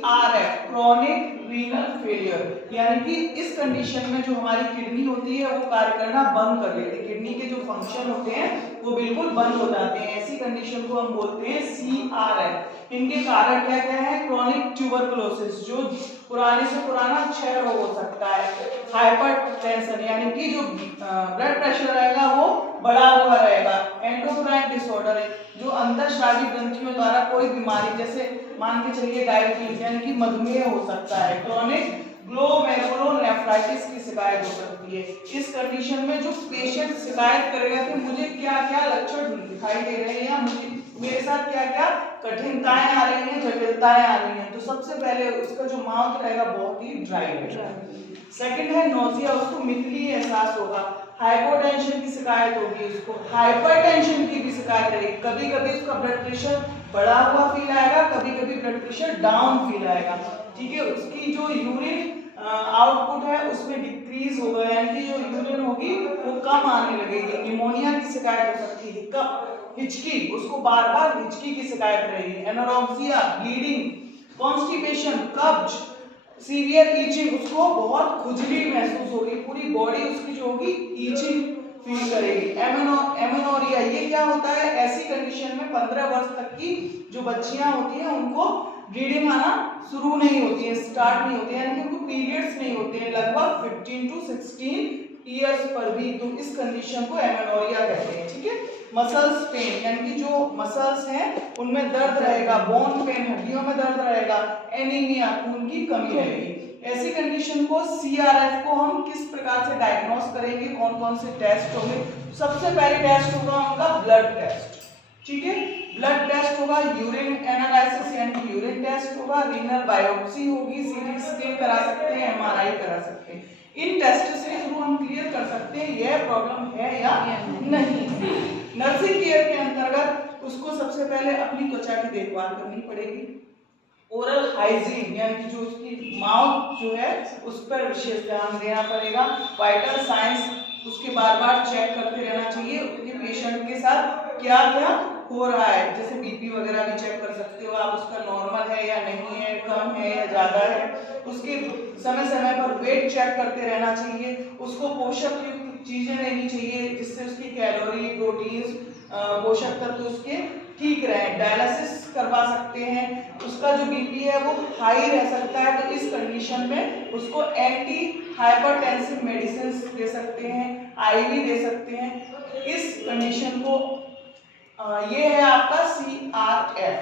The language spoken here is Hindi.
CRF क्रोनिक रीनल फेलियर, यानी कि इस कंडीशन में जो हमारी किडनी होती है वो कार्य करना बंद कर देती है, किडनी के जो फंक्शन होते हैं वो बिल्कुल बंद हो जाते हैं। ऐसी कंडीशन को हम बोलते हैं CRF। इनके कारण क्या क्या है? क्रोनिक ट्यूबरकुलोसिस, जो पुराने से पुराना क्षय रोग हो सकता है। हाइपरटेंशन, यानी कि जो ब्लड प्रेशर रहेगा वो बढ़ा हुआ रहेगा। एंडोक्राइन डिसऑर्डर, जो अंतःस्रावी ग्रंथियों द्वारा कोई बीमारी, जैसे मान के चलिए डायबिटीज यानी कि मधुमेह हो सकता है। क्रोनिक ग्लोमेरुलोनेफ्राइटिस की शिकायत हो सकती है। इस कंडीशन में जो पेशेंट शिकायत करेगा कि मुझे क्या क्या लक्षण दिखाई दे रहे हैं या मुझे मेरे साथ क्या क्या कठिनताएं आ रही हैं, जटिलताएं आ रही हैं, तो सबसे पहले उसका जो माउथ रहेगा बहुत ही ड्राई रहेगा। सेकंड है नोजिया, उसको मितली एहसास होगा। हाइपोटेंशन की शिकायत होगी उसको, हाइपरटेंशन की भी शिकायत रहेगी। कभी कभी उसका ब्लड प्रेशर बढ़ा हुआ फील आएगा, कभी कभी ब्लड प्रेशर डाउन फील आएगा। ठीक है, उसकी जो यूरिन आउटपुट है उसमें डिक्रीज होगा, यानी कि जो यूरिन होगी वो कम आने लगेगी। निमोनिया की शिकायत हो सकती है। कब? हिचकी, उसको बार बार हिचकी की शिकायत रहेगी। एनोरेक्सिया, ब्लीडिंग, कॉन्स्टिपेशन, कब्ज, सीवियर ईचिंग, उसको बहुत खुजली महसूस होगी, पूरी बॉडी उसकी जो होगी ईचिंग फील करेगी। एमेनोरिया, ये क्या होता है? ऐसी कंडीशन में 15 वर्ष तक की जो बच्चियां होती हैं उनको ब्लीडिंग आना शुरू नहीं होती है, स्टार्ट नहीं होती है, यानी कि उनको पीरियड्स नहीं होते हैं लगभग 15 to 16 ईयर्स पर भी। तो इस कंडीशन को एमेनोरिया कहते हैं। ठीक है, मसल्स पेन, यानी कि जो मसल्स हैं उनमें दर्द रहेगा। बोन पेन, हड्डियों में दर्द रहेगा। एनीमिया, खून की कमी रहेगी। ऐसी कंडीशन को CRF को हम किस प्रकार से डायग्नोस करेंगे? कौन कौन से टेस्ट होंगे? सबसे पहले टेस्ट होगा उनका ब्लड टेस्ट। ठीक है, ब्लड टेस्ट होगा, यूरिन एनालिसिस यानी कि यूरिन टेस्ट होगा, रीनल बायोप्सी होगी, सीटी स्कैन करा सकते हैं, MRI करा सकते हैं। इन टेस्ट से थ्रू हम क्लियर कर सकते हैं यह प्रॉब्लम है या नहीं। नर्सिंग केयर के अंतर्गत उसको सबसे पहले अपनी त्वचा की देखभाल करनी पड़ेगी। ओरल हाइजीन, यानी कि जो उसकी माउथ जो है उस पर विशेष ध्यान देना पड़ेगा। वाइटल साइंस उसके बार बार चेक करते रहना चाहिए, उसके पेशेंट के साथ क्या क्या हो रहा है, जैसे बीपी वगैरह भी चेक कर सकते हो आप, उसका नॉर्मल है या नहीं है, कम है या ज्यादा है। उसके समय समय पर वेट चेक करते रहना चाहिए। उसको पोषक युक्त चीजें लेनी चाहिए जिससे उसकी कैलोरी, प्रोटीन, पोषक तत्व उसके ठीक रहे। डायलिसिस करवा सकते हैं। उसका जो बीपी है वो हाई रह सकता है, तो इस कंडीशन में उसको एंटी हाइपरटेंसिव मेडिसिन दे सकते हैं, IV दे सकते हैं। इस कंडीशन को ये है आपका CRF।